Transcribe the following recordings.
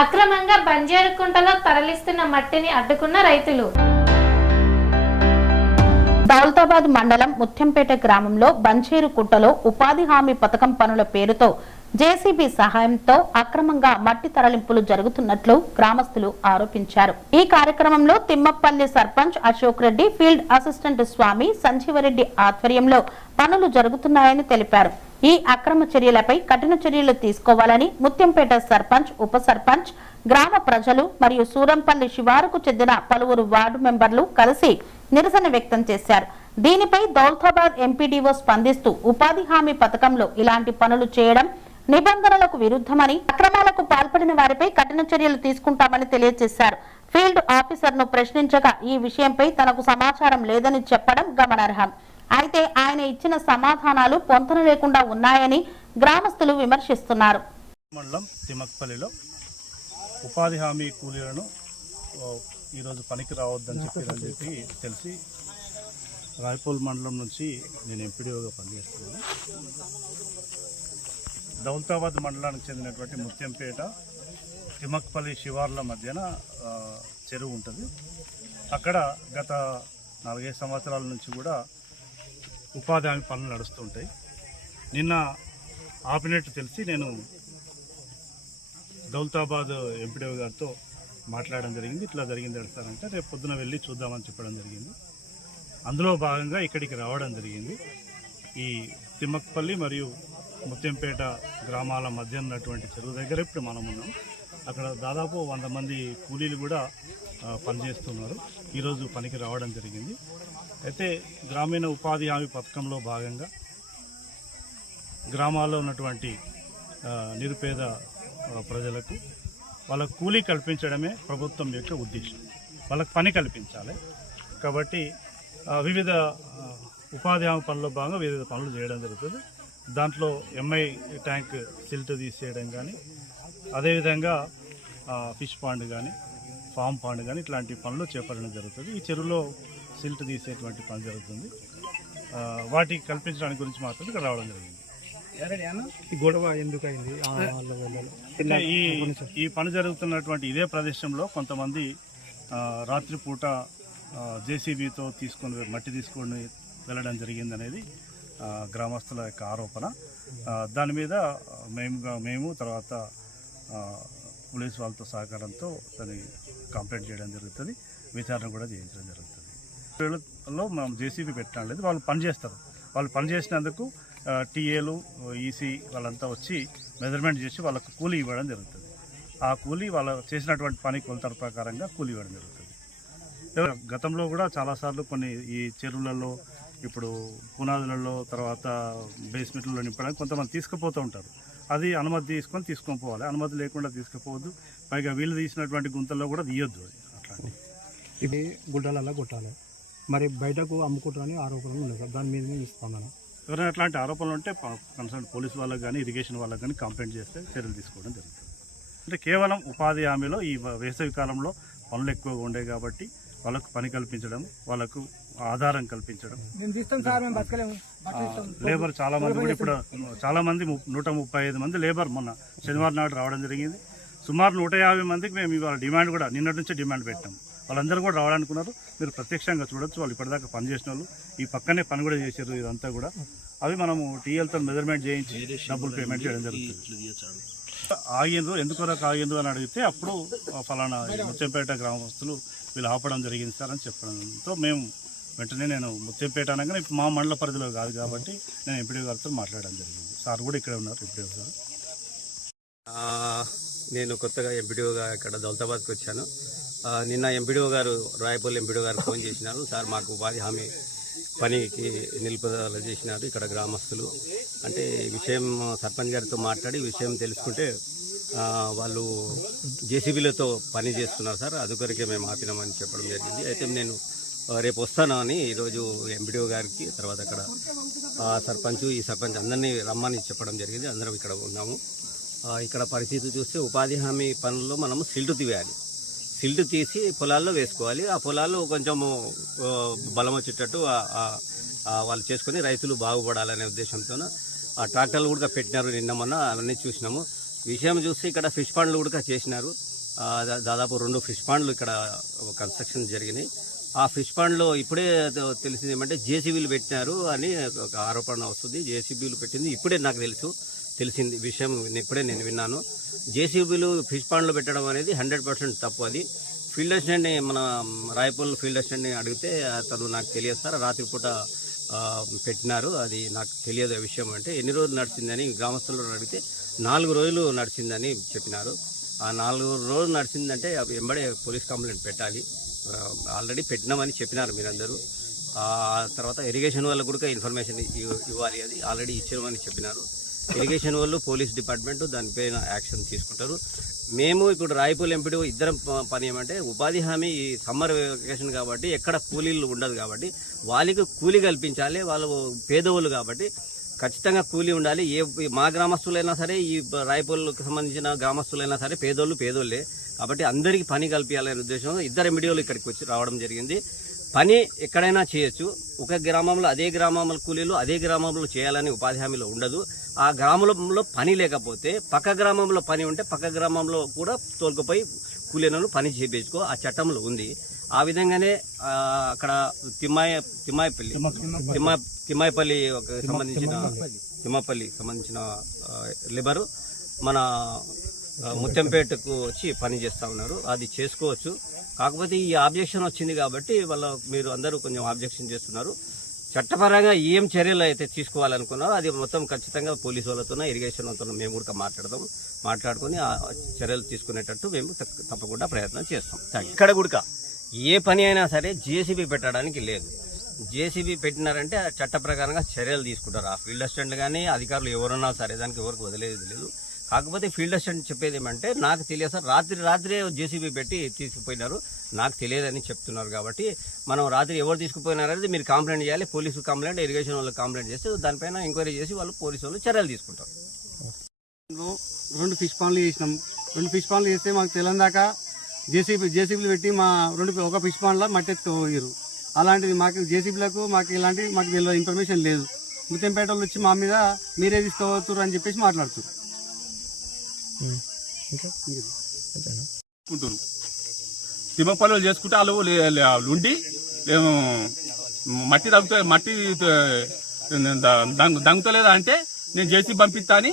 అక్రమంగా బంజేరుకుంటలో తరలిస్తున్న మట్టిని అడ్డుకున్న రైతులు. దౌలతాబాద్ మండలం ముత్యంపేట గ్రామంలో బంజేరుకుంటలో ఉపాధి హామీ పథకం పనుల పేరుతో జేసీబీ సహాయంతో అక్రమంగా మట్టి తరలింపులు జరుగుతున్నట్లు గ్రామస్తులు ఆరోపించారు. ఈ కార్యక్రమంలో తిమ్మపల్లి సర్పంచ్ అశోక్ రెడ్డి, ఫీల్డ్ అసిస్టెంట్ స్వామి, సంజీవరెడ్డి ఆధ్వర్యంలో పనులు జరుగుతున్నాయని తెలిపారు. ఈ అక్రమ చర్యలపై కఠిన చర్యలు తీసుకోవాలని ముత్యంపేట సర్పంచ్, ఉప సర్పంచ్, గ్రామ ప్రజలు మరియు సూరంపల్లి శివారుకు చెందిన పలువురు వార్డు మెంబర్లు కలిసి నిరసన వ్యక్తం చేశారు. దీనిపై దౌలతాబాద్ ఎంపీడీఓ స్పందిస్తూ ఉపాధి హామీ పథకంలో ఇలాంటి పనులు చేయడం నిబంధనలకు విరుద్ధమని, అక్రమాలకు పాల్పడిన వారిపై కఠిన చర్యలు తీసుకుంటామని తెలియజేశారు. ఫీల్డ్ ఆఫీసర్ ను ప్రశ్నించగా ఈ విషయంపై తనకు సమాచారం లేదని చెప్పడం గమనార్హం. అయితే ఆయన ఇచ్చిన సమాధానాలు పొంతన లేకుండా ఉన్నాయని గ్రామస్తులు విమర్శిస్తున్నారు. మండలం తిమ్మపల్లిలో ఉపాధి హామీ కూలీలను ఈరోజు పనికి రావద్దని చెప్పి తెలిసి రాయపూల్ మండలం నుంచి నేను ఎంపీడీఓగా పనిచేస్తున్నాను. దౌలతాబాద్ మండలానికి చెందినటువంటి ముత్యంపేట, తిమ్మపల్లి శివార్ల మధ్యన చెరువు ఉంటుంది. అక్కడ గత 4-5 సంవత్సరాల నుంచి కూడా ఉపాధి హామీ పనులు నడుస్తుంటాయి. నిన్న ఆపినట్టు తెలిసి నేను దౌలతాబాద్ ఎంపీడీఓ గారితో మాట్లాడడం జరిగింది. ఇట్లా జరిగింది అంటే రేపు పొద్దున వెళ్ళి చూద్దామని చెప్పడం జరిగింది. అందులో భాగంగా ఇక్కడికి రావడం జరిగింది. ఈ తిమ్మపల్లి మరియు ముత్యంపేట గ్రామాల మధ్య ఉన్నటువంటి చెరువు దగ్గర ఇప్పుడు మనం ఉన్నాం. అక్కడ దాదాపు 100 మంది కూలీలు కూడా పనిచేస్తున్నారు. ఈరోజు పనికి రావడం జరిగింది. అయితే గ్రామీణ ఉపాధి హామీ పథకంలో భాగంగా గ్రామాల్లో ఉన్నటువంటి నిరుపేద ప్రజలకు వాళ్ళకు కూలీ కల్పించడమే ప్రభుత్వం యొక్క ఉద్దేశం. వాళ్ళకు పని కల్పించాలి కాబట్టి వివిధ ఉపాధి హామీ పనుల్లో భాగంగా వివిధ పనులు చేయడం జరుగుతుంది. దాంట్లో ఎంఐ ట్యాంక్ సిల్ట్ తీసేయడం కానీ, అదేవిధంగా ఫిష్ పాండ్ కానీ, ఫామ్ పాండ్ కానీ ఇట్లాంటి పనులు చేపట్టడం జరుగుతుంది. ఈ చెరువులో సిల్ట్ తీసేటువంటి పని జరుగుతుంది. వాటికి కల్పించడానికి గురించి మాత్రం ఇక్కడ రావడం జరిగింది. గొడవ ఎందుకైంది? ఈ పని జరుగుతున్నటువంటి ఇదే ప్రదేశంలో కొంతమంది రాత్రిపూట జేసీబీతో మట్టి తీసుకొని వెళ్ళడం జరిగిందనేది గ్రామస్తుల యొక్క ఆరోపణ. దాని మీద మేము తర్వాత పోలీసు వాళ్ళతో సహకారంతో దాన్ని కంప్లైంట్ చేయడం జరుగుతుంది. విచారణ కూడా చేయించడం జరుగుతుంది. వీళ్ళలో మనం జేసీబీ పెట్టడం లేదు. వాళ్ళు పనిచేస్తారు. వాళ్ళు పనిచేసినందుకు టీఏలు, ఈసీ వాళ్ళంతా వచ్చి మెజర్మెంట్ చేసి వాళ్ళకు కూలీ ఇవ్వడం జరుగుతుంది. ఆ కూలీ వాళ్ళు చేసినటువంటి పని కొలతల ప్రకారంగా కూలీ ఇవ్వడం జరుగుతుంది. గతంలో కూడా చాలాసార్లు కొన్ని ఈ చెరువులలో, ఇప్పుడు పునాదులలో, తర్వాత బేస్మెంట్లలో నింపడానికి కొంతమంది తీసుకుపోతూ ఉంటారు. అది అనుమతి తీసుకొని పోవాలి. అనుమతి లేకుండా తీసుకుపోవద్దు. పైగా వీళ్ళు తీసినటువంటి గుంతల్లో కూడా తీయొద్దు. అట్లాంటి ఇది గుడ్డలలో కొట్టాలి. మరి బయటకు అమ్ముకుంటారని ఆరోపణలు ఉన్నాయి. దాని మీద ఇస్తామన్నా ఎవరైనా అట్లాంటి ఆరోపణలు ఉంటే కన్సర్న్ పోలీసు వాళ్ళకి కానీ, ఇరిగేషన్ వాళ్ళకి కానీ కంప్లైంట్ చేస్తే చర్యలు తీసుకోవడం జరుగుతుంది. అంటే కేవలం ఉపాధి హామీలో ఈ వేసవి కాలంలో పనులు ఎక్కువగా ఉండే కాబట్టి వాళ్ళకు పని కల్పించడం, వాళ్ళకు ఆధారం కల్పించడం. లేబర్ చాలా మంది కూడా ఇప్పుడు చాలా మంది 135 మంది లేబర్ మొన్న శనివారం నాడు రావడం జరిగింది. సుమారు 150 మందికి మేము ఇవాళ డిమాండ్ కూడా నిన్నటి నుంచి డిమాండ్ పెట్టాము. వాళ్ళందరూ కూడా రావాలనుకున్నారు. మీరు ప్రత్యక్షంగా చూడొచ్చు. వాళ్ళు ఇప్పటిదాకా పని చేసిన వాళ్ళు ఈ పక్కనే పని కూడా చేశారు. ఇదంతా కూడా అవి మనము టీఎల్తో మెజర్మెంట్ చేయించి డబ్బులు పేమెంట్ చేయడం జరుగుతుంది. ఆగిండ్రు, ఎందుకొరకు ఆగిండ్రు అని అడిగితే అప్పుడు ఫలానా ముత్యంపేట గ్రామస్తులు వీళ్ళు ఆపడం జరిగింది సార్ అని చెప్పడంతో మేము వెంటనే నేను ముత్యంపేట అనగానే మా మండల పరిధిలో కాదు కాబట్టి నేను ఎంపీడీ గారితో మాట్లాడడం జరిగింది. సార్ కూడా ఇక్కడే ఉన్నారు. ఎంపీడీ గారు నేను కొత్తగా ఎంపీడీఓగా ఇక్కడ దౌలతాబాద్కి వచ్చాను. నిన్న ఎంపీడీఓ గారు, రాయపల్లి ఎంపీడీఓ గారు ఫోన్ చేసినారు. సార్ మాకు ఉపాధి హామీ పనికి నిలుపుదల చేసినారు ఇక్కడ గ్రామస్తులు అంటే విషయం సర్పంచ్ గారితో మాట్లాడి విషయం తెలుసుకుంటే వాళ్ళు జేసీబీలతో పని చేస్తున్నారు సార్, అందుకొరకే మేము ఆపినామని చెప్పడం జరిగింది. అయితే నేను రేపు వస్తాను అని ఈరోజు ఎంపీడీఓ గారికి, తర్వాత అక్కడ సర్పంచ్, ఈ సర్పంచ్ అందరినీ రమ్మని చెప్పడం జరిగింది. అందరం ఇక్కడ ఉన్నాము. ఇక్కడ పరిస్థితి చూస్తే ఉపాధి హామీ పనుల్లో మనము సిల్ట్ తీయాలి. సిల్ట్ తీసి పొలాల్లో వేసుకోవాలి. ఆ పొలాల్లో కొంచెము బలం వచ్చేటట్టు వాళ్ళు చేసుకుని రైతులు బాగుపడాలనే ఉద్దేశంతో ఆ ట్రాక్టర్లు కూడా పెట్టినారు. నిన్న మొన్న అవన్నీ చూసినాము. విషయం చూస్తే ఇక్కడ ఫిష్ పాండ్లు కూడా చేసినారు. దాదాపు 2 ఫిష్ పాండ్లు ఇక్కడ కన్స్ట్రక్షన్ జరిగినాయి. ఆ ఫిష్ పాండ్లో ఇప్పుడే తెలిసింది ఏమంటే జేసీబీలు పెట్టినారు అని ఒక ఆరోపణ వస్తుంది. జేసీబీలు పెట్టింది ఇప్పుడే నాకు తెలిసింది విషయం, ఇప్పుడే నేను విన్నాను. జేసీబీలు ఫిష్ పాండ్లో పెట్టడం అనేది 100% తప్పు. అది ఫీల్డ్ అసిస్టెంట్ని మన రాయపూల్ ఫీల్డ్ అసిస్టెంట్ని అడిగితే అతను నాకు తెలియదు సార్, రాత్రిపూట పెట్టినారు, అది నాకు తెలియదు ఆ విషయం అంటే. ఎన్ని రోజులు నడిచిందని గ్రామస్తులను అడిగితే 4 రోజులు నడిచిందని చెప్పినారు. ఆ 4 రోజులు నడిచిందంటే వెంబడే పోలీస్ కంప్లైంట్ పెట్టాలి. ఆల్రెడీ పెట్టినామని చెప్పినారు మీరందరూ. ఆ తర్వాత ఇరిగేషన్ వాళ్ళకు కూడా ఇన్ఫర్మేషన్ ఇవ్వాలి, అది ఆల్రెడీ ఇచ్చామని చెప్పినారు. ఇరిగేషన్ వాళ్ళు పోలీస్ డిపార్ట్మెంట్ దానిపైన యాక్షన్ తీసుకుంటారు. మేము ఇప్పుడు రాయపూల్ ఎంపీడీ ఇద్దరం పని ఏమంటే ఉపాధి హామీ ఈ సమ్మర్ వెకేషన్ కాబట్టి ఎక్కడ కూలీలు ఉండదు కాబట్టి వాళ్ళకి కూలీ కల్పించాలి. వాళ్ళు పేదవాళ్ళు కాబట్టి ఖచ్చితంగా కూలీ ఉండాలి. మా గ్రామస్తులైనా సరే, ఈ రాయపూల్కి సంబంధించిన గ్రామస్తులైనా సరే పేదోళ్ళే కాబట్టి అందరికీ పని కల్పించాలనే ఉద్దేశంతో 2 ఎంపీడీలు ఇక్కడికి వచ్చి రావడం జరిగింది. పని ఎక్కడైనా చేయొచ్చు. ఒక గ్రామంలో అదే గ్రామంలో కూలీలు అదే గ్రామంలో చేయాలని ఉపాధి హామీలో ఉండదు. ఆ గ్రామంలో పని లేకపోతే పక్క గ్రామంలో పని ఉంటే పక్క గ్రామంలో కూడా తోలుకుపోయి కూలీలను పని చేయించుకో, ఆ చట్టంలో ఉంది. ఆ విధంగానే అక్కడ తిమ్మాయిపల్లి సంబంధించిన లేబరు మన ముత్యంపేటకు వచ్చి పని చేస్తూ ఉన్నారు. అది చేసుకోవచ్చు. కాకపోతే ఈ ఆబ్జెక్షన్ వచ్చింది కాబట్టి మీరు అందరూ కొంచెం ఆబ్జెక్షన్ చేస్తున్నారు. చట్టపరంగా ఏం చర్యలు అయితే తీసుకోవాలనుకున్నారో అది మొత్తం ఖచ్చితంగా పోలీసు వాళ్ళతోనో ఇరిగేషన్ వాళ్ళతో మేము కూడా మాట్లాడుకొని ఆ చర్యలు తీసుకునేటట్టు మేము తప్పకుండా ప్రయత్నం చేస్తాం. ఇక్కడ కూడా ఏ పని అయినా సరే జేసీబీ పెట్టడానికి లేదు. జేసీబీ పెట్టినారంటే చట్ట ప్రకారంగా చర్యలు తీసుకుంటారు. ఆ ఫీల్డ్ అసిస్టెంట్ కానీ అధికారులు ఎవరున్నా సరే దానికి ఎవరికి వదిలేదు లేదు. కాకపోతే ఫీల్డ్ అసిస్టెంట్ చెప్పేది ఏమంటే నాకు తెలియదు సార్, రాత్రే జేసీబీ పెట్టి తీసుకుపోయినారు, నాకు తెలియదని చెప్తున్నారు. కాబట్టి మనం రాత్రి ఎవరు తీసుకుపోయినారనేది మీరు కంప్లైంట్ చేయాలి. పోలీసు కంప్లైంట్, ఇరిగేషన్ వాళ్ళకి కంప్లైంట్ చేస్తే దానిపైన ఎంక్వైరీ చేసి పోలీసు వాళ్ళు చర్యలు తీసుకుంటారు. 2 ఫిష్ పాండ్లు చేసినాం. 2 ఫిష్ పాండ్లు చేస్తే మాకు తెలంగాణ జేసీబీలు పెట్టి మా ఒక ఫిష్ పాండ్లో మట్టి ఎత్తుకోరు. అలాంటిది మాకు జేసీబీలకు మాకు తెలియదు, ఇన్ఫర్మేషన్ లేదు. ముత్యంపేట వాళ్ళు వచ్చి మా మీద మీరే తీసుకోవచ్చురు అని చెప్పేసి మాట్లాడుతున్నారు. తిమ్మపల్లి చేసుకుంటే వాళ్ళు ఉండి మట్టి దంగుతలేదా అంటే నేను జేసీ పంపిస్తా అని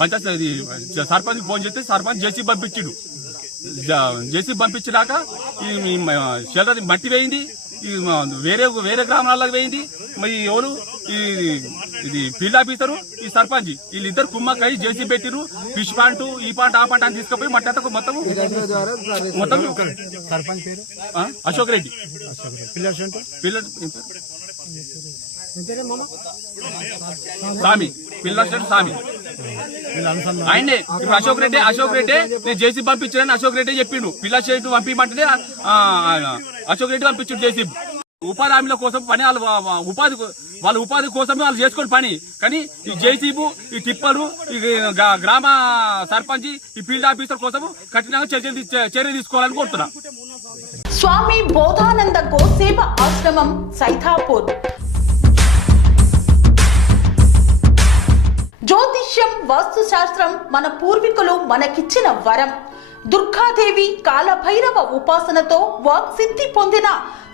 పంచాయతీ సర్పంచ్ ఫోన్ చేస్తే సర్పంచ్ జేసీ పంపించిండు. జేసీ పంపించినాక ఈ షెల్టర్ మట్టి వేయింది, వేరే గ్రామాలకు వేయింది. మరి ఎవరు ఇది ఫీల్డ్ ఆఫీసరు, ఈ సర్పంచ్ వీళ్ళిద్దరు కుమ్మక్కై జేసీ పెట్టిరు. ఫిష్ పాంట్ ఈ పాంట్ ఆ పాంట్ అని తీసుకుపోయి మట్టి అంతా మొత్తం అశోక్ రెడ్డి స్వామి ఆయనే ఇప్పుడు అశోక్ రెడ్డి నేను జేసీ పంపించానని అశోక్ రెడ్డి చెప్పిండు. పిల్లర్ షెడ్ పంపించమంటే అశోక్ రెడ్డి పంపించాడు జేసీ. ఉపాధి హామీల కోసం పని వాళ్ళ ఉపాధి కోసమే వాళ్ళు చేసుకుని పని. కానీ ఈ జేసీబీ, ఈ టిప్పరు, ఈ గ్రామ సర్పంచ్, ఈ ఫీల్డ్ ఆఫీసర్ కోసం కఠినంగా చర్య తీసుకోవాలని కోరుతున్నా. స్వామి బోధానంద గోసేవ ఆశ్రమం సైథాపూర్. జ్యోతిష్యం, వాస్తుశాస్త్రం మన పూర్వీకులు మనకిచ్చిన వరం. దుర్గాదేవి, కాలభైరవ ఉపాసనతో వాక్సిద్ధి పొందిన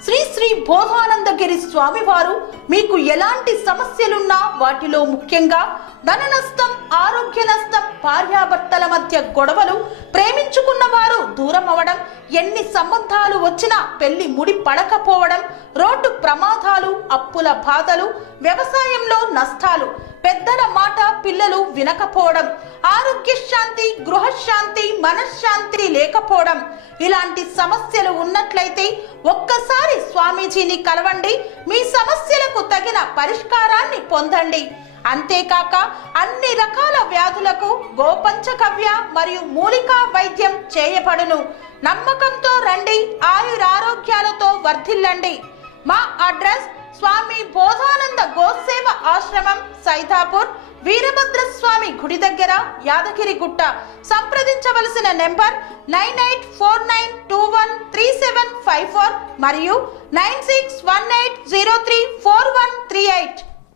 శ్రీ శ్రీ బోధానందగిరి స్వామివారు మీకు ఎలాంటి సమస్యలున్నా, వాటిలో ముఖ్యంగా ధన నష్టం, ఆరోగ్య నష్టం, భార్యాభర్తల మధ్య గొడవలు, ప్రేమించుకున్న వారు దూరం అవడం, ఎన్ని సంబంధాలు వచ్చినా పెళ్లి ముడి పడకపోవడం, రోడ్డు ప్రమాదాలు, అప్పుల బాధలు, వ్యవసాయంలో నష్టాలు, పెద్దల మాట పిల్లలు వినకపోవడం, ఆరోగ్య శాంతి, గృహశాంతి, మనశ్శాంతి లేకపోవడం, ఇలాంటి సమస్యలు ఉన్నట్లయితే ఒక్కసారి స్వామీజీని కలవండి. మీ సమస్యలకు తగిన పరిష్కారాన్ని పొందండి. అంతేకాక అన్ని రకాల వ్యాధులకు గోపంచగవ్య మరియు మూలికా వైద్యం చేయబడును. నమ్మకంతో రండి, ఆయురారోగ్యాలతో వర్ధిల్లండి. మా అడ్రస్ స్వామి బోధానంద గోసేవ ఆశ్రమం, సైథాపూర్, వీరభద్రస్వామి గుడి దగ్గర, యాదగిరిగుట్ట. సంప్రదించవలసిన నెంబర్ 9849213754 మరియు 9618034138.